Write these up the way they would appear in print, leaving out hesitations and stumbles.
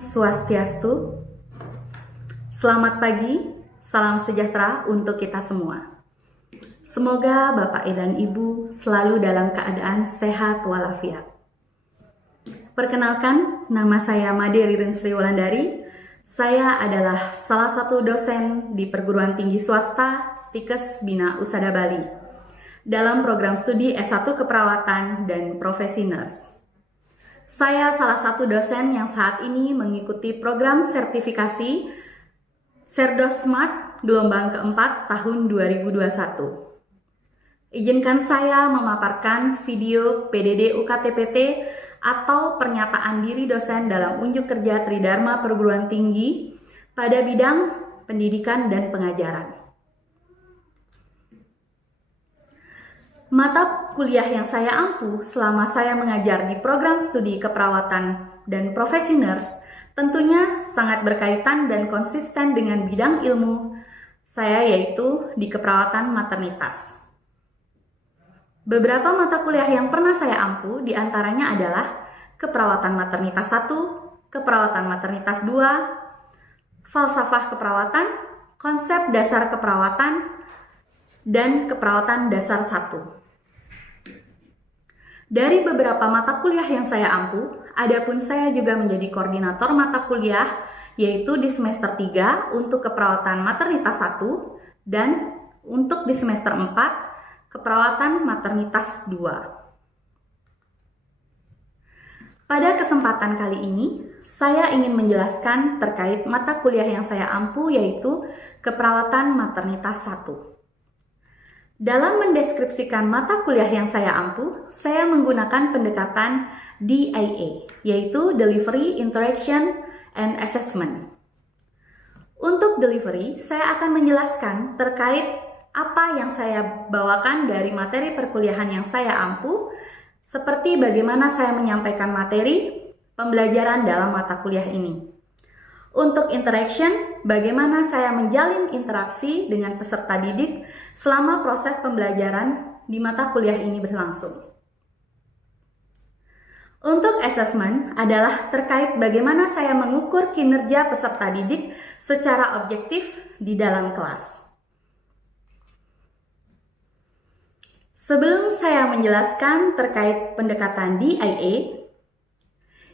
Swastiastu. Selamat pagi, salam sejahtera untuk kita semua. Semoga Bapak dan Ibu selalu dalam keadaan sehat walafiat. Perkenalkan, nama saya Made Ririn Sri Wulandari. Saya adalah salah satu dosen di perguruan tinggi swasta Stikes Bina Usada Bali dalam program studi S1 Keperawatan dan Profesi Nurse. Saya salah satu dosen yang saat ini mengikuti program sertifikasi Cerdos Smart gelombang keempat tahun 2021. Izinkan saya memaparkan video PDD UKTPT atau pernyataan diri dosen dalam unjuk kerja Tridharma Perguruan Tinggi pada bidang pendidikan dan pengajaran. Mata kuliah yang saya ampu selama saya mengajar di program studi keperawatan dan profesi nurse tentunya sangat berkaitan dan konsisten dengan bidang ilmu saya, yaitu di keperawatan maternitas. Beberapa mata kuliah yang pernah saya ampu diantaranya adalah keperawatan maternitas 1, keperawatan maternitas 2, falsafah keperawatan, konsep dasar keperawatan, dan keperawatan dasar 1. Dari beberapa mata kuliah yang saya ampu, adapun saya juga menjadi koordinator mata kuliah, yaitu di semester 3 untuk keperawatan maternitas 1 dan untuk di semester 4 keperawatan maternitas 2. Pada kesempatan kali ini, saya ingin menjelaskan terkait mata kuliah yang saya ampu, yaitu keperawatan maternitas 1. Dalam mendeskripsikan mata kuliah yang saya ampu, saya menggunakan pendekatan DIA, yaitu Delivery, Interaction, and Assessment. Untuk delivery, saya akan menjelaskan terkait apa yang saya bawakan dari materi perkuliahan yang saya ampu, seperti bagaimana saya menyampaikan materi pembelajaran dalam mata kuliah ini. Untuk interaction, bagaimana saya menjalin interaksi dengan peserta didik selama proses pembelajaran di mata kuliah ini berlangsung. Untuk assessment adalah terkait bagaimana saya mengukur kinerja peserta didik secara objektif di dalam kelas. Sebelum saya menjelaskan terkait pendekatan DIA,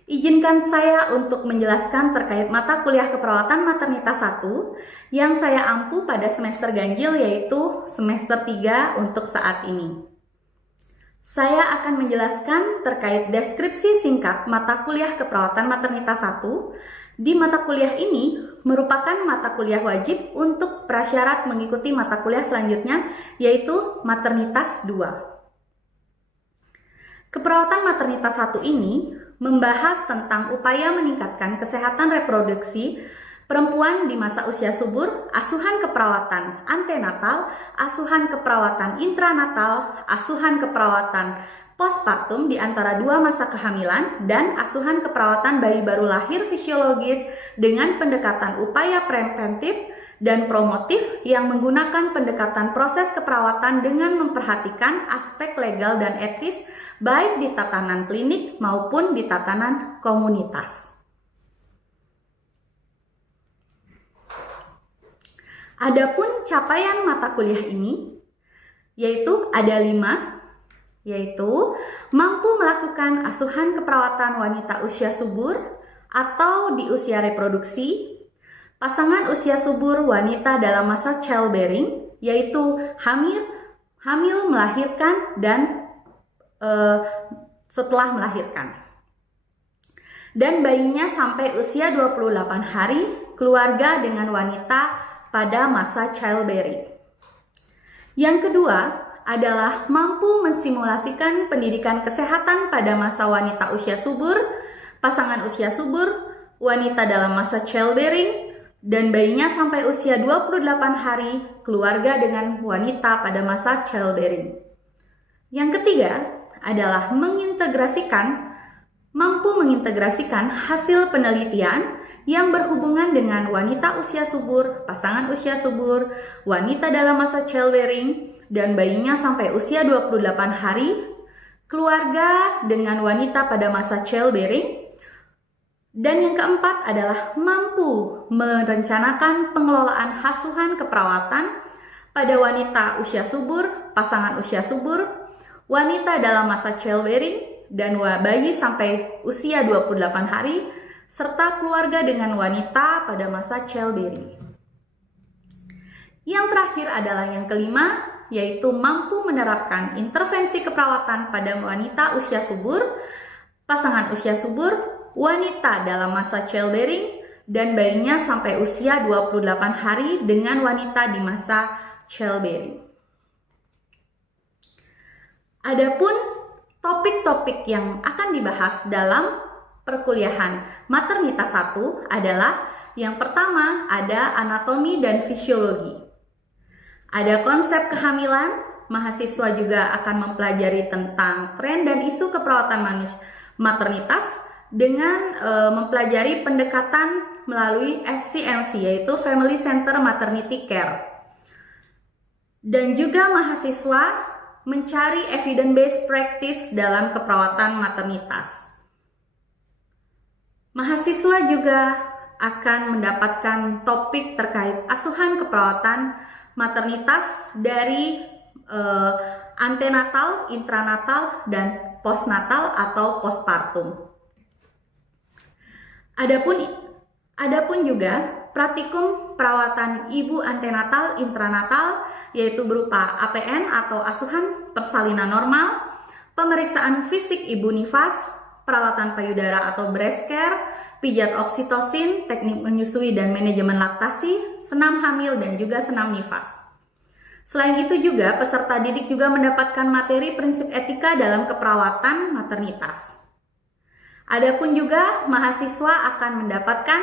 izinkan saya untuk menjelaskan terkait mata kuliah keperawatan maternitas 1 yang saya ampu pada semester ganjil, yaitu semester 3 untuk saat ini. Saya akan menjelaskan terkait deskripsi singkat mata kuliah keperawatan maternitas 1. Di mata kuliah ini merupakan mata kuliah wajib untuk prasyarat mengikuti mata kuliah selanjutnya, yaitu maternitas 2. Keperawatan maternitas 1 ini membahas tentang upaya meningkatkan kesehatan reproduksi perempuan di masa usia subur, asuhan keperawatan antenatal, asuhan keperawatan intranatal, asuhan keperawatan postpartum di antara dua masa kehamilan, dan asuhan keperawatan bayi baru lahir fisiologis dengan pendekatan upaya preventif dan promotif yang menggunakan pendekatan proses keperawatan dengan memperhatikan aspek legal dan etis baik di tatanan klinik maupun di tatanan komunitas. Adapun capaian mata kuliah ini yaitu ada 5, yaitu mampu melakukan asuhan keperawatan wanita usia subur atau di usia reproduksi, pasangan usia subur wanita dalam masa childbearing, yaitu hamil melahirkan dan setelah melahirkan, dan bayinya sampai usia 28 hari, keluarga dengan wanita pada masa childbearing. Yang kedua adalah mampu mensimulasikan pendidikan kesehatan pada masa wanita usia subur, pasangan usia subur, wanita dalam masa childbearing, dan bayinya sampai usia 28 hari, keluarga dengan wanita pada masa childbearing. Yang ketiga adalah mampu mengintegrasikan hasil penelitian yang berhubungan dengan wanita usia subur, pasangan usia subur, wanita dalam masa childbearing, dan bayinya sampai usia 28 hari, keluarga dengan wanita pada masa childbearing, Dan yang keempat adalah mampu merencanakan pengelolaan asuhan keperawatan pada wanita usia subur, pasangan usia subur, wanita dalam masa childbearing, dan bayi sampai usia 28 hari, serta keluarga dengan wanita pada masa childbearing. Yang terakhir adalah yang kelima, yaitu mampu menerapkan intervensi keperawatan pada wanita usia subur, pasangan usia subur, wanita dalam masa childbearing, dan bayinya sampai usia 28 hari dengan wanita di masa childbearing. Adapun topik-topik yang akan dibahas dalam perkuliahan Maternitas 1 adalah yang pertama ada anatomi dan fisiologi. Ada konsep kehamilan, mahasiswa juga akan mempelajari tentang tren dan isu keperawatan maternitas dengan mempelajari pendekatan melalui FCMC, yaitu Family Center Maternity Care. Dan juga mahasiswa mencari evidence-based practice dalam keperawatan maternitas. Mahasiswa juga akan mendapatkan topik terkait asuhan keperawatan maternitas dari antenatal, intranatal, dan postnatal atau postpartum. Adapun juga praktikum perawatan ibu antenatal, intranatal, yaitu berupa APN atau asuhan persalinan normal, pemeriksaan fisik ibu nifas, perawatan payudara atau breast care, pijat oksitosin, teknik menyusui dan manajemen laktasi, senam hamil dan juga senam nifas. Selain itu juga peserta didik juga mendapatkan materi prinsip etika dalam keperawatan maternitas. Adapun juga mahasiswa akan mendapatkan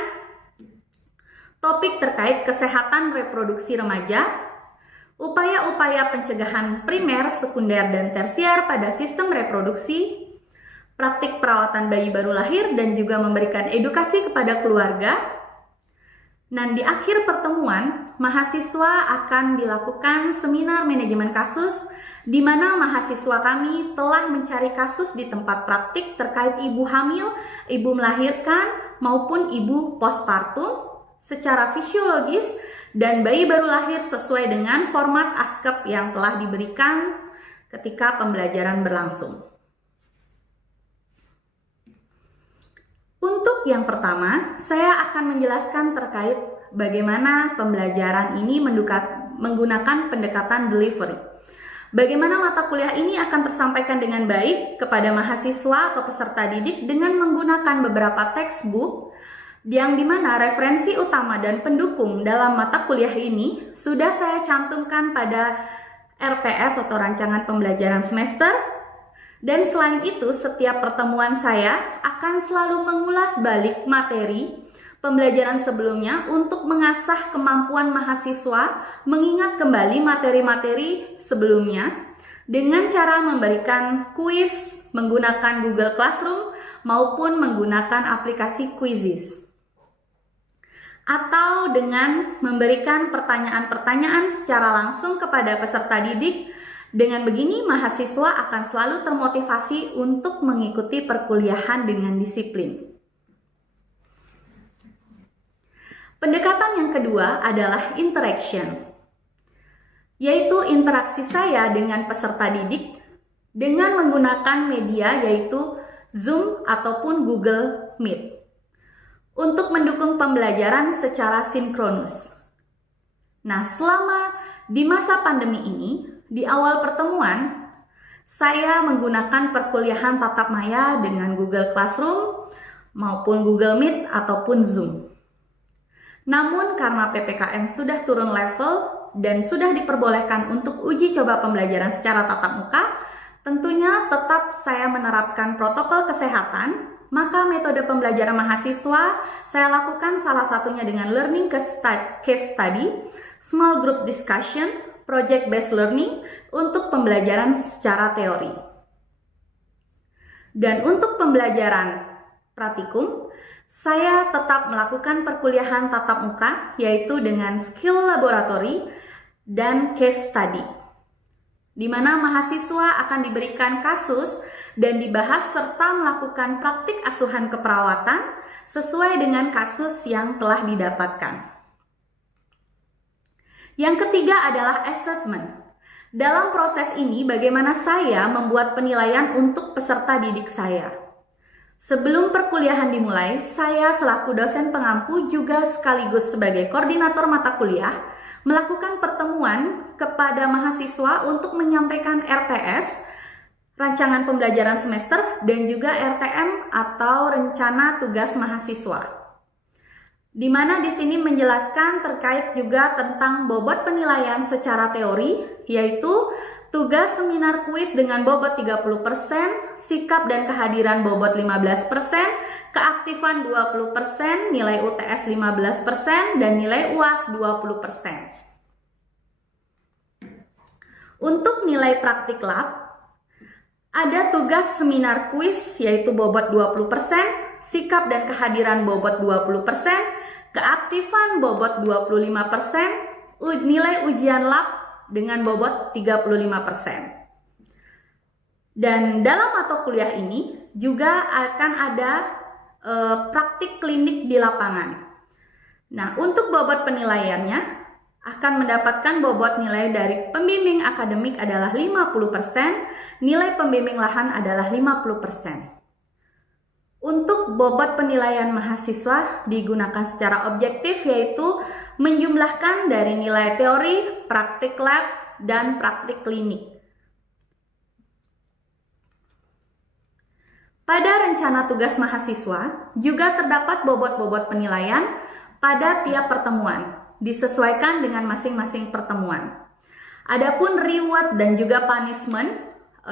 topik terkait kesehatan reproduksi remaja, upaya-upaya pencegahan primer, sekunder, dan tersier pada sistem reproduksi, praktik perawatan bayi baru lahir, dan juga memberikan edukasi kepada keluarga. Dan di akhir pertemuan, mahasiswa akan dilakukan seminar manajemen kasus, di mana mahasiswa kami telah mencari kasus di tempat praktik terkait ibu hamil, ibu melahirkan, maupun ibu postpartum secara fisiologis dan bayi baru lahir sesuai dengan format ASKEP yang telah diberikan ketika pembelajaran berlangsung. Untuk yang pertama, saya akan menjelaskan terkait bagaimana pembelajaran ini menggunakan pendekatan delivery. Bagaimana mata kuliah ini akan tersampaikan dengan baik kepada mahasiswa atau peserta didik dengan menggunakan beberapa textbook yang dimana referensi utama dan pendukung dalam mata kuliah ini sudah saya cantumkan pada RPS atau rancangan pembelajaran semester. Dan selain itu, setiap pertemuan saya akan selalu mengulas balik materi pembelajaran sebelumnya untuk mengasah kemampuan mahasiswa mengingat kembali materi-materi sebelumnya dengan cara memberikan kuis menggunakan Google Classroom maupun menggunakan aplikasi Quizzes. Atau dengan memberikan pertanyaan-pertanyaan secara langsung kepada peserta didik. Dengan begini, mahasiswa akan selalu termotivasi untuk mengikuti perkuliahan dengan disiplin. Pendekatan yang kedua adalah interaction, yaitu interaksi saya dengan peserta didik dengan menggunakan media yaitu Zoom ataupun Google Meet untuk mendukung pembelajaran secara sinkronus. Nah, selama di masa pandemi ini, di awal pertemuan, saya menggunakan perkuliahan tatap maya dengan Google Classroom maupun Google Meet ataupun Zoom. Namun karena PPKM sudah turun level dan sudah diperbolehkan untuk uji coba pembelajaran secara tatap muka, tentunya tetap saya menerapkan protokol kesehatan, maka metode pembelajaran mahasiswa saya lakukan salah satunya dengan learning case study, small group discussion, project-based learning untuk pembelajaran secara teori. Dan untuk pembelajaran praktikum, saya tetap melakukan perkuliahan tatap muka yaitu dengan skill laboratory dan case study, di mana mahasiswa akan diberikan kasus dan dibahas serta melakukan praktik asuhan keperawatan sesuai dengan kasus yang telah didapatkan. Yang ketiga adalah assessment. Dalam proses ini, bagaimana saya membuat penilaian untuk peserta didik saya. Sebelum perkuliahan dimulai, saya selaku dosen pengampu juga sekaligus sebagai koordinator mata kuliah melakukan pertemuan kepada mahasiswa untuk menyampaikan RPS, rancangan pembelajaran semester, dan juga RTM atau rencana tugas mahasiswa. Di mana di sini menjelaskan terkait juga tentang bobot penilaian secara teori, yaitu tugas seminar kuis dengan bobot 30%, sikap dan kehadiran bobot 15%, keaktifan 20%, nilai UTS 15%, dan nilai UAS 20%. Untuk nilai praktik lab, ada tugas seminar kuis yaitu bobot 20%, sikap dan kehadiran bobot 20%, keaktifan bobot 25%, nilai ujian lab dengan bobot 35%. Dan dalam mata kuliah ini juga akan ada praktik klinik di lapangan. Nah, untuk bobot penilaiannya akan mendapatkan bobot nilai dari pembimbing akademik adalah 50%, nilai pembimbing lahan adalah 50%. Untuk bobot penilaian mahasiswa digunakan secara objektif, yaitu menjumlahkan dari nilai teori, praktik lab, dan praktik klinik. Pada rencana tugas mahasiswa juga terdapat bobot-bobot penilaian pada tiap pertemuan, disesuaikan dengan masing-masing pertemuan. Adapun reward dan juga punishment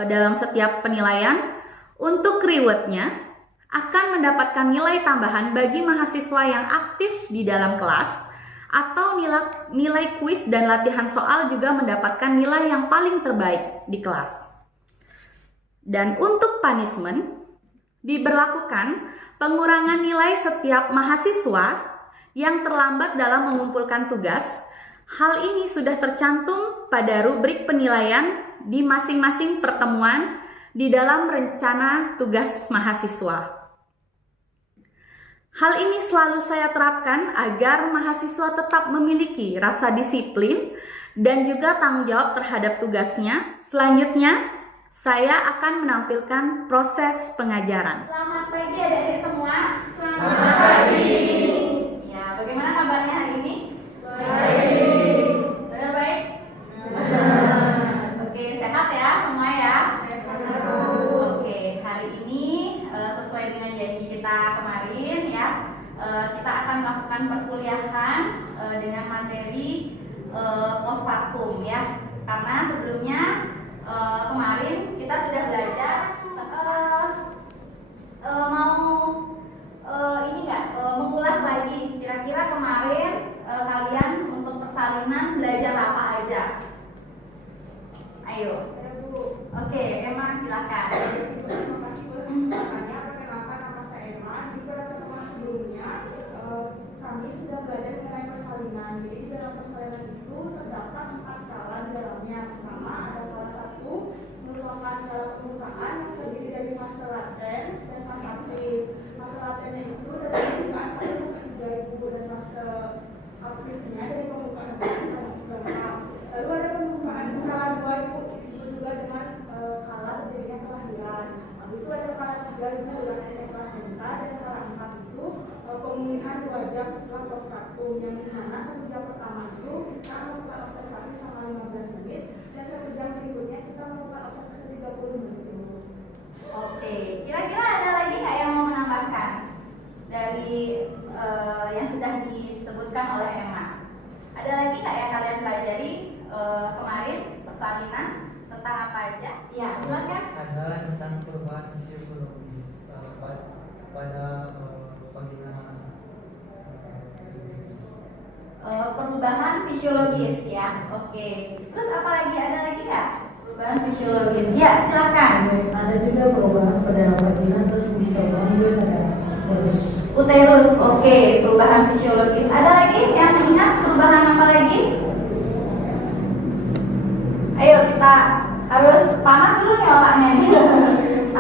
dalam setiap penilaian, untuk rewardnya akan mendapatkan nilai tambahan bagi mahasiswa yang aktif di dalam kelas, atau nilai kuis dan latihan soal juga mendapatkan nilai yang paling terbaik di kelas. Dan untuk punishment, diberlakukan pengurangan nilai setiap mahasiswa yang terlambat dalam mengumpulkan tugas. Hal ini sudah tercantum pada rubrik penilaian di masing-masing pertemuan di dalam rencana tugas mahasiswa. Hal ini selalu saya terapkan agar mahasiswa tetap memiliki rasa disiplin dan juga tanggung jawab terhadap tugasnya. Selanjutnya, saya akan menampilkan proses pengajaran. Selamat pagi adik-adik semua. Selamat pagi. Ya, bagaimana kabarnya hari ini? Baik. Sudah baik? Oke, sehat ya semua ya? Oke, hari ini sesuai dengan janji kita kemarin ya, kita akan melakukan perkuliahan dengan materi postpartum ya. Karena sebelumnya kemarin kita sudah belajar mengulas lagi kira-kira kemarin kalian untuk persalinan belajar apa aja? Ayo. Oke, Emma silakan. Kami sudah belajar mengenai persalinan. Jadi di dalam persalinan itu terdapat 4 skala di dalamnya. Pertama ada kelas 1 merupakan skala permukaan yang terdiri dari fase laten dan fase aktif. Fase latennya itu dari pembukaan 1 sampai 3.000 dan fase aktifnya dari pembukaan 4 sampai 3. Lalu ada pembukaan skala 2 itu disebut juga dengan skala terjadinya kelahiran. Habis itu ada skala 3 itu adalah placenta, dan skala 4 itu pemulihan 2 jam setelah postpartum, yang dimana 1 jam pertama itu kita melakukan observasi selama 15 menit dan 1 jam berikutnya kita melakukan observasi 30 menit. Oke, kira-kira ada lagi nggak yang mau menambahkan dari yang sudah disebutkan oleh Emma? Ada lagi nggak yang kalian pelajari kemarin persalinan tentang apa aja? Ya, silakan. Ada tentang perubahan fisiologis pada perubahan fisiologis ya. Oke. Terus apa lagi? Ada lagi nggak perubahan fisiologis? Ya, silakan. Ada juga perubahan pada vagina, terus perubahan juga pada uterus. Oke, perubahan fisiologis. Ada lagi yang ingat perubahan apa lagi? Ayo kita harus panas dulu nih otaknya.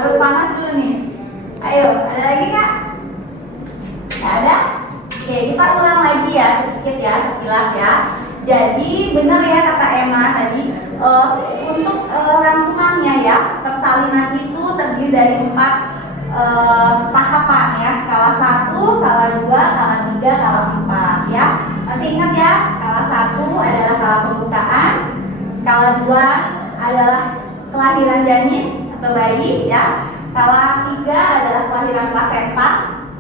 Harus panas dulu nih. Ayo, ada lagi nggak? Nggak ada? Oke, kita ulang lagi ya sedikit ya, sekilas ya. Jadi benar ya kata Emma tadi, untuk rangkumannya ya, persalinan itu terdiri dari 4 tahapan ya. Kala 1, kala 2, kala 3, kala 4 ya. Masih ingat ya? Kala 1 adalah kala pembukaan, kala 2 adalah kelahiran janin atau bayi ya. Kala 3 adalah kelahiran plasenta,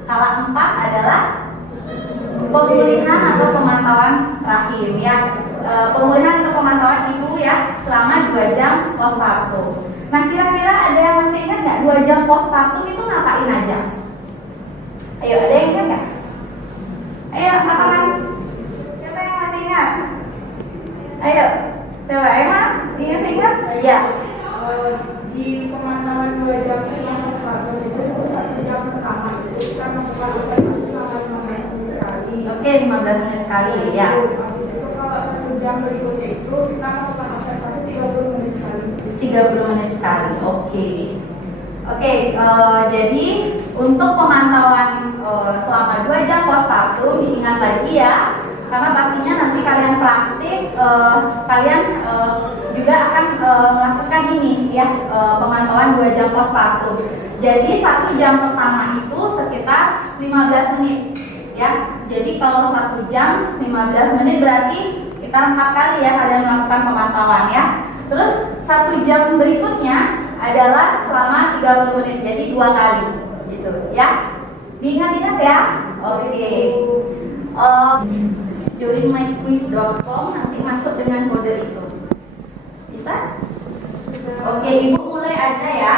kala 4 adalah pemulihan atau pemantauan rahim ya. Pemulihan atau pemantauan ibu ya selama 2 jam postpartum. Nah, kira-kira ada yang masih ingat nggak 2 jam postpartum itu ngapain aja? Ayo, ada yang ingat nggak? Ayo, ngapain? Siapa yang masih ingat? Ayo, coba Emma, ingat-ingat? Ya. Di pemantauan 2 jam sebelum postpartum itu 1 jam pertama itu kita melakukan observasi selama 15 menit sekali. Oke, 15 menit sekali ya. Habis itu kalau 1 jam berikutnya itu kita melakukan observasi 30 menit sekali. 30 menit sekali. Oke. Oke, jadi untuk pemantauan selama 2 jam postpartum diingat lagi ya. Karena pastinya nanti kalian praktik, kalian juga akan melakukan ini ya, pemantauan 2 jam postpartum. Jadi 1 jam pertama itu sekitar 15 menit ya. Jadi kalau 1 jam 15 menit berarti kita 4 kali ya kalian melakukan pemantauan ya. Terus 1 jam berikutnya adalah selama 30 menit, jadi 2 kali gitu ya. Diingat-ingat ya. Oke. Joinmyquiz.com nanti masuk dengan kode itu. Bisa? Oke, Ibu mulai aja ya.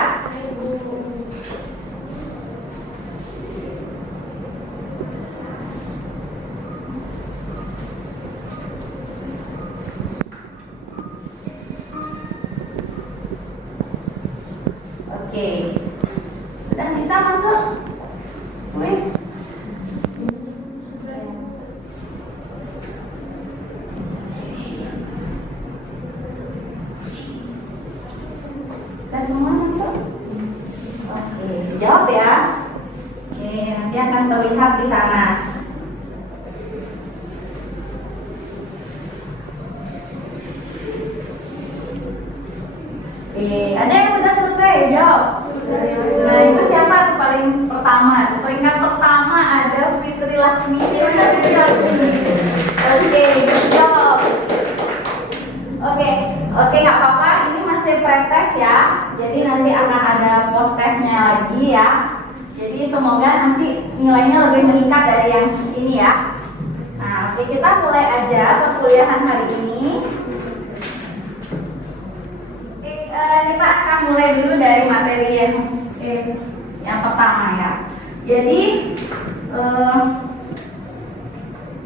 Oke. Sudah bisa masuk? Kuis? Kita semua masuk? Oke, jawab ya. Oke, nanti akan terlihat di sana. Oke, ada yang sudah selesai? Jawab. Nah, itu siapa tuh paling pertama? Peringkat pertama ada Fitri Laksmi. Fitri Laksmi. Oke, jawab. Oke, nggak apa-apa. Ini masih pretest ya. Jadi nanti akan ada post testnya lagi ya. Jadi semoga nanti nilainya lebih meningkat dari yang ini ya. Nah, oke, kita mulai aja perkuliahan hari ini. Kita akan mulai dulu dari materi yang pertama ya. Jadi,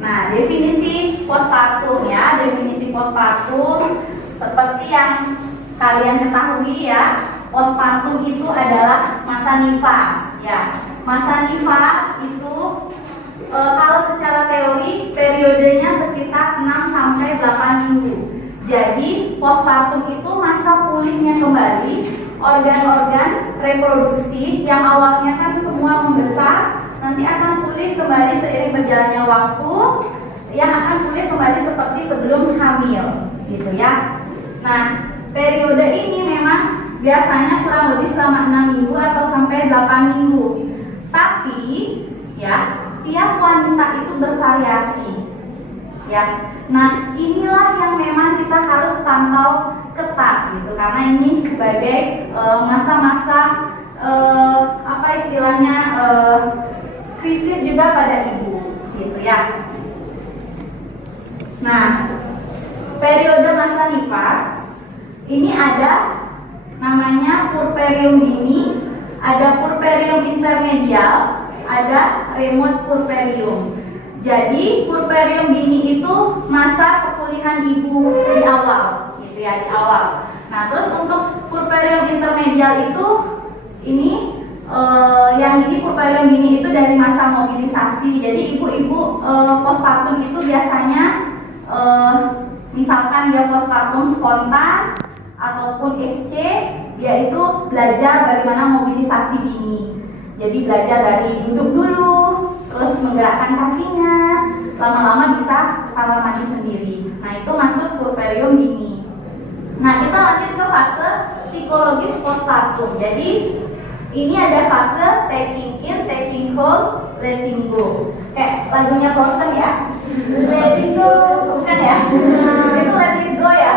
nah definisi postpartum ya, definisi postpartum seperti yang kalian ketahui ya, postpartum itu adalah masa nifas ya. Masa nifas itu kalau secara teori periodenya sekitar 6 sampai 8 minggu. Jadi postpartum itu masa pulihnya kembali organ-organ reproduksi yang awalnya kan semua membesar, nanti akan pulih kembali seiring berjalannya waktu, yang akan pulih kembali seperti sebelum hamil, gitu ya. Nah, periode ini memang biasanya kurang lebih selama 6 minggu atau sampai 8 minggu. Tapi ya, tiap wanita itu bervariasi. Ya. Nah, inilah yang memang kita harus pantau ketat gitu, karena ini sebagai masa-masa apa istilahnya krisis juga pada ibu, gitu ya. Nah, periode masa nifas ini ada namanya puerperium dini, ada puerperium intermedial, ada remote puerperium. Jadi puerperium dini itu masa pemulihan ibu di awal, gitu ya, di awal. Nah, terus untuk puerperium intermedial itu ini yang ini puerperium dini itu dari masa mobilisasi. Jadi ibu-ibu postpartum itu biasanya misalkan dia postpartum spontan ataupun SC yaitu belajar bagaimana mobilisasi dini. Jadi belajar dari duduk dulu, terus menggerakkan kakinya, lama-lama bisa kamar mandi sendiri. Nah, itu masuk puerperium dini. Nah, kita lanjut ke fase psikologis postpartum. Jadi ini ada fase taking in, taking hold, letting go. Kayak lagunya Frozen ya. Letting go, bukan ya? Itu letting go ya.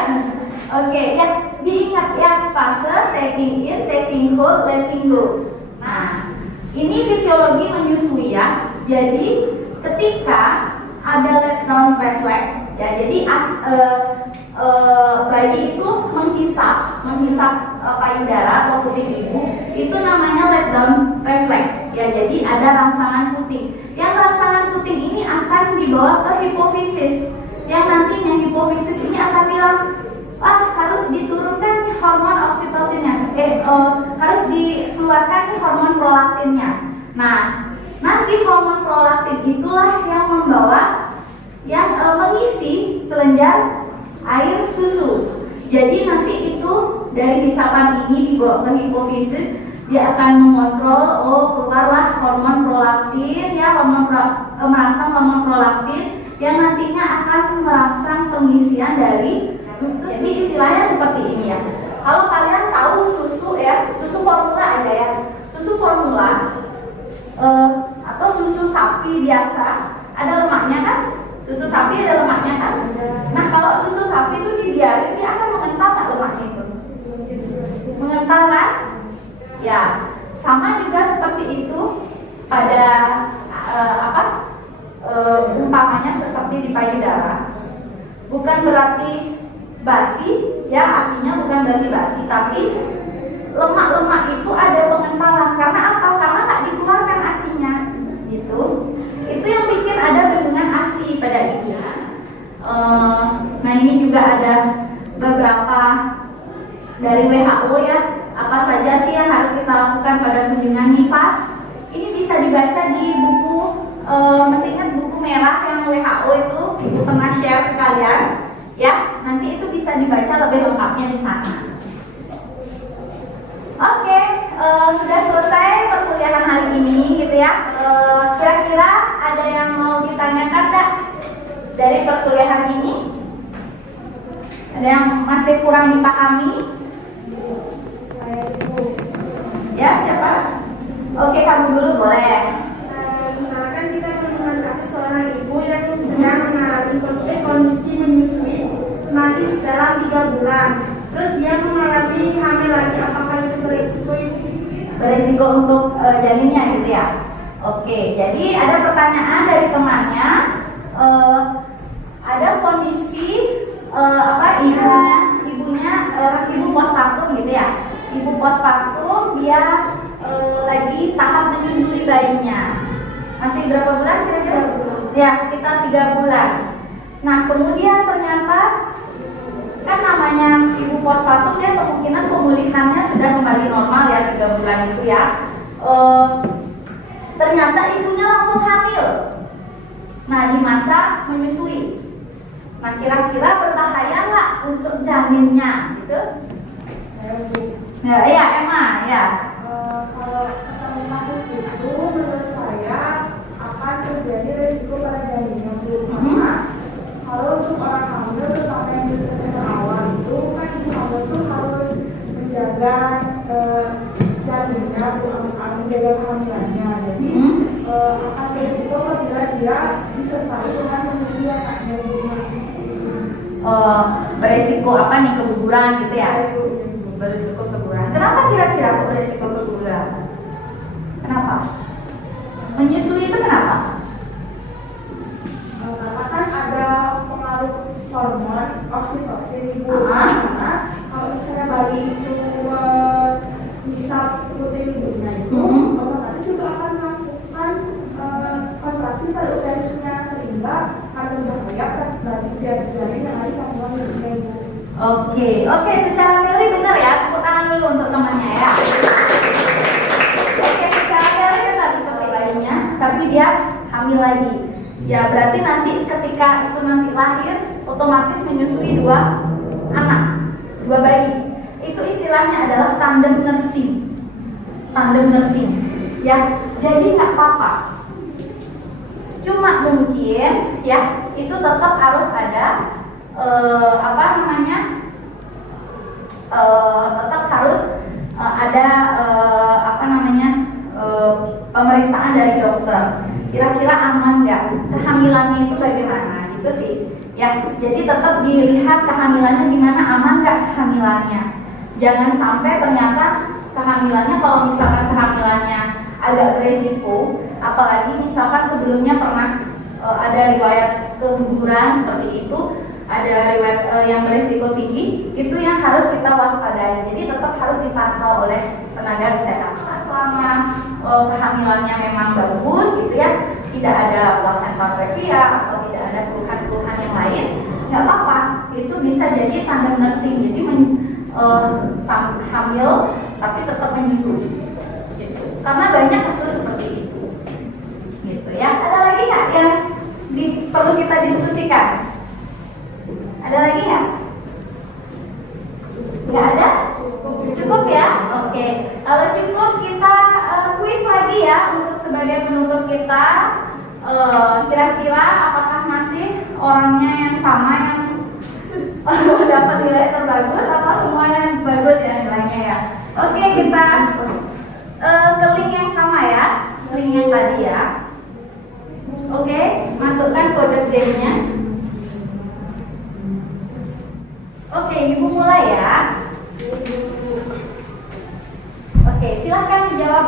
Oke, ya diingat ya, fase taking in, taking hold, letting go. Nah, ini fisiologi menyusui ya. Jadi ketika ada let down reflex ya, jadi bayi itu menghisap payudara atau puting ibu, itu namanya let down reflex ya. Jadi ada rangsangan puting. Yang rangsangan puting ini akan dibawa ke hipofisis, yang nantinya hipofisis ini akan bilang, harus diturunkan nih hormon oksitosinnya, harus dikeluarkan nih hormon prolaktinnya. Nah, nanti hormon prolaktin itulah yang membawa, yang mengisi kelenjar air susu. Jadi nanti itu dari hisapan ini dibawa ke hipofisis, dia akan mengontrol, keluarlah hormon prolaktin ya, merangsang hormon prolaktin yang nantinya akan merangsang pengisian dari ductus. Jadi istilahnya seperti ini ya. Kalau kalian tahu susu ya, susu formula aja ya, susu formula atau susu sapi biasa ada lemaknya kan? Susu sapi ada lemaknya kan? Nah, kalau susu sapi itu dibiarin, dia akan mengental nggak lemaknya itu? Mengental kan? Ya, sama juga seperti itu pada umpamanya seperti di payudara. Bukan berarti basi, ya asinya bukan berarti basi, tapi lemak-lemak itu ada pengentalan. Karena apa? Karena tak dikeluarkan asinya, gitu. Itu yang bikin ada bendungan ASI pada ibu. Nah, ini juga ada beberapa dari WHO ya. Apa saja sih yang harus kita lakukan pada kunjungan nifas? Ini bisa dibaca di buku, masih ingat buku merah yang WHO itu pernah share ke kalian, ya. Nanti itu bisa dibaca lebih lengkapnya di sana. Oke, sudah selesai perkuliahan hari ini gitu ya. Kira-kira ada yang mau ditanyakan enggak dari perkuliahan ini? Ada yang masih kurang dipahami? Ya, siapa? Oke, kamu dulu boleh. Misalkan kita menghadapi seorang ibu yang sedang mengalami kondisi menyusui masih dalam 3 bulan, terus dia mengalami hamil lagi, apakah itu berisiko? Berisiko untuk janinnya gitu ya. Oke, jadi ada pertanyaan dari temannya, ada kondisi ibu postpartum gitu ya. Ibu postpartum dia lagi tahap menyusui bayinya. Masih berapa bulan kira-kira? Ya, sekitar 3 bulan. Nah, kemudian ternyata kan namanya ibu postpartum, dia kemungkinan pemulihannya sudah kembali normal ya 3 bulan itu ya. Ternyata ibunya langsung hamil. Nah, di masa menyusui. Nah, kira-kira berbahaya nggak untuk janinnya gitu? Ya, Emma, ya. Kalau ketemu kasus itu, menurut saya akan terjadi risiko pada janinnya. Karena kalau untuk orang hamil, terutama yang di awal itu kan ibu hamil itu harus menjaga janinnya, menjaga kehamilannya. Jadi akan berisiko apabila dia disertai dengan menyusui anaknya. Beresiko apa nih, keguguran gitu ya? Beresiko keguguran. Kenapa kira-kira kok beresiko keguguran? Kenapa? Menyusui itu kenapa? Karena kan ada pengaruh hormon oksitosin ibu. Karena kalau misalnya bayi itu bisa puting ibunya itu, otomatis juga akan melakukan kontraksi pada uterusnya, sehingga akan berbahaya bagi janin yang ada di kandungan ibunya ibu. Oke, secara teori benar ya. Tepuk tangan dulu untuk temannya ya. Oke, secara teori benar seperti bayinya, tapi dia hamil lagi. Ya, berarti nanti ketika itu nanti lahir, otomatis menyusui 2 anak, 2 bayi. Itu itu istilahnya adalah tandem nursing. Tandem nursing, ya. Jadi nggak apa-apa. Cuma mungkin, ya, itu tetap harus ada tetap harus ada pemeriksaan dari dokter. Kira-kira aman nggak? Kehamilannya itu bagaimana? Gitu sih. Ya, jadi tetap dilihat kehamilannya gimana, aman nggak kehamilannya. Jangan sampai ternyata kehamilannya, kalau misalkan kehamilannya agak beresiko, apalagi misalkan sebelumnya pernah ada riwayat keguguran seperti itu, ada riwayat yang beresiko tinggi, itu yang harus kita waspadai. Jadi tetap harus dipantau oleh tenaga kesehatan. Selama kehamilannya memang bagus, gitu ya, tidak ada placenta previa atau tidak ada keluhan-keluhan yang lain, nggak apa-apa. Itu bisa jadi tandem nursing. Jadi hamil tapi tetap menyusui. Gitu. Karena banyak kasus seperti itu. Gitu ya. Ada lagi nggak yang perlu kita diskusikan? Ada lagi nggak? Nggak ada? Cukup ya? Oke. Kalau cukup kita kuis lagi ya untuk sebagai penutup kita. Kira-kira apakah masih orangnya yang sama yang dapat nilai terbagus atau semuanya bagus ya nilainya ya? Oke, kita ke link yang sama ya, link yang tadi ya. Oke, masukkan kode J-nya. Oke, Ibu mulai ya. Oke, silahkan dijawab.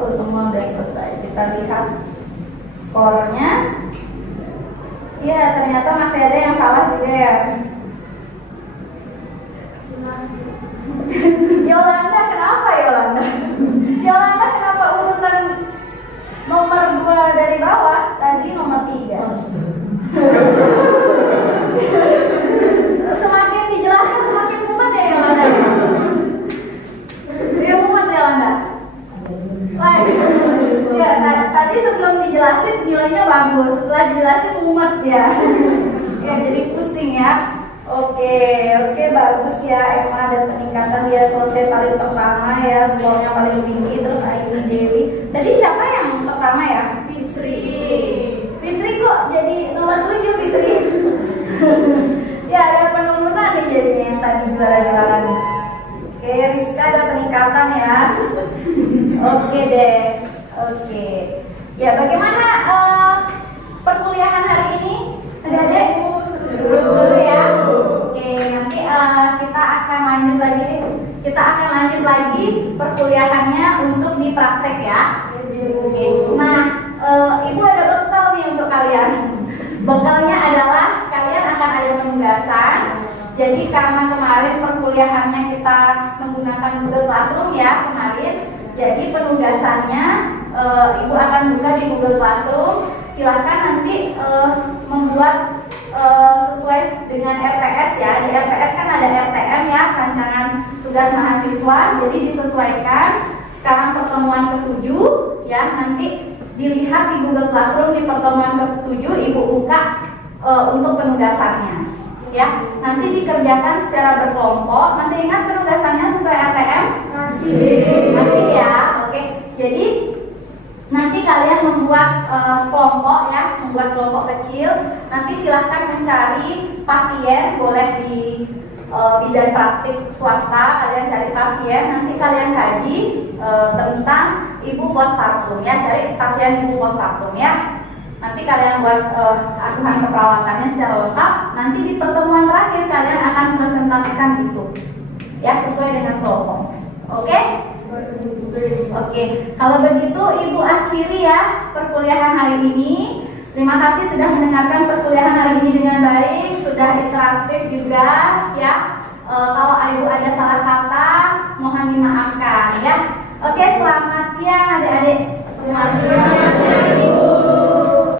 Oh, semua udah selesai. Kita lihat skornya. Iya, ternyata masih ada yang salah juga ya. Yolanda, kenapa Yolanda? Yolanda kenapa urutan nomor 2 dari bawah? Tadi nomor 3. Semakin dijelaskan semakin mumet ya Yolanda. Dia mumet Yolanda. Ya, tadi sebelum dijelasin nilainya bagus, setelah dijelasin mumet ya. Ya, jadi pusing ya. Oke, bagus ya. Emma ada peningkatan, dia selesai paling pertama ya, skornya paling tinggi. Terus Aini Dewi. Tadi siapa yang pertama ya? Fitri kok jadi nomor 7 Fitri? Ya, ada penurunan nih jadinya yang tadi juara-juara. Oke, Rizka ada peningkatan ya. Oke deh. Oke. Ya, bagaimana perkuliahan hari ini? Adik-adik? Dulu ya. Oke, nanti kita akan lanjut lagi perkuliahannya untuk dipraktek ya. Oke. Nah, Ibu ada bekal nih untuk kalian. Bekalnya adalah kalian akan ada penugasan. Jadi karena kemarin perkuliahannya kita menggunakan Google Classroom ya kemarin. Jadi penugasannya Ibu akan buka di Google Classroom. Silahkan nanti membuat sesuai dengan RPS ya. Di RPS kan ada RTM ya, rancangan tugas mahasiswa. Jadi disesuaikan. Sekarang pertemuan ke-7 ya, nanti dilihat di Google Classroom di pertemuan ke-7 Ibu buka untuk penugasannya. Ya, nanti dikerjakan secara berkelompok. Masih ingat penugasannya sesuai RTM? Masih ya. Oke. Jadi nanti kalian membuat kelompok ya, membuat kelompok kecil. Nanti silahkan mencari pasien, boleh di bidang praktik swasta, kalian cari pasien. Nanti kalian kaji tentang ibu postpartum ya, cari pasien ibu postpartum ya. Nanti kalian buat asuhan keperawatannya secara lengkap. Nanti di pertemuan terakhir kalian akan presentasikan itu ya, sesuai dengan kelompok. Oke? Oke, kalau begitu Ibu akhiri ya perkuliahan hari ini. Terima kasih sudah mendengarkan perkuliahan hari ini dengan baik, sudah interaktif juga ya. Kalau Ibu ada salah kata, mohon dimaafkan ya. Oke, selamat siang adik-adik. Selamat siang Ibu.